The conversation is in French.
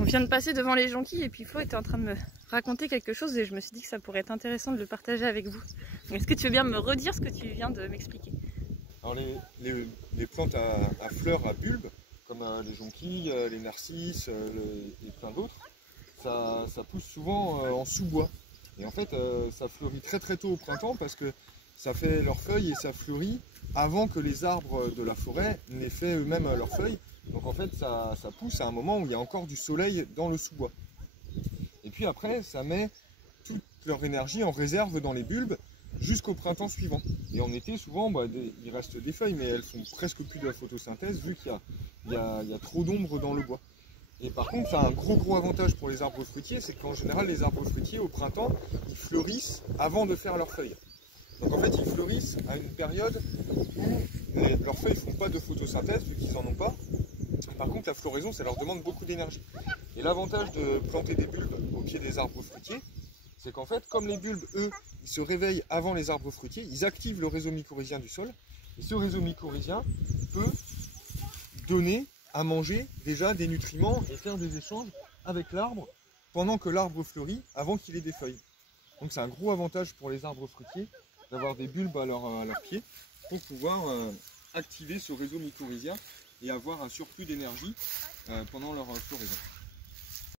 On vient de passer devant les jonquilles et puis Flo était en train de me raconter quelque chose et je me suis dit que ça pourrait être intéressant de le partager avec vous. Est-ce que tu veux bien me redire ce que tu viens de m'expliquer? Alors les plantes à fleurs, à bulbes, comme les jonquilles, les narcisses et plein d'autres, ça pousse souvent en sous-bois. Et en fait, ça fleurit très très tôt au printemps parce que ça fait leurs feuilles et ça fleurit avant que les arbres de la forêt n'aient fait eux-mêmes leurs feuilles. Donc en fait, ça pousse à un moment où il y a encore du soleil dans le sous-bois. Et puis après, ça met toute leur énergie en réserve dans les bulbes jusqu'au printemps suivant. Et en été, souvent, il reste des feuilles, mais elles font presque plus de la photosynthèse vu qu'il y a trop d'ombre dans le bois. Et par contre, ça a un gros avantage pour les arbres fruitiers, c'est qu'en général, les arbres fruitiers, au printemps, ils fleurissent avant de faire leurs feuilles. Donc en fait, ils fleurissent à une période où leurs feuilles ne font pas de photosynthèse, vu qu'ils n'en ont pas. Par contre, la floraison, ça leur demande beaucoup d'énergie. Et l'avantage de planter des bulbes au pied des arbres fruitiers, c'est qu'en fait, comme les bulbes, eux, ils se réveillent avant les arbres fruitiers, ils activent le réseau mycorhizien du sol. Et ce réseau mycorhizien peut donner à manger déjà des nutriments et faire des échanges avec l'arbre pendant que l'arbre fleurit, avant qu'il ait des feuilles. Donc c'est un gros avantage pour les arbres fruitiers d'avoir des bulbes à leurs pieds pour pouvoir activer ce réseau mycorhizien et avoir un surplus d'énergie pendant leur floraison.